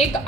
1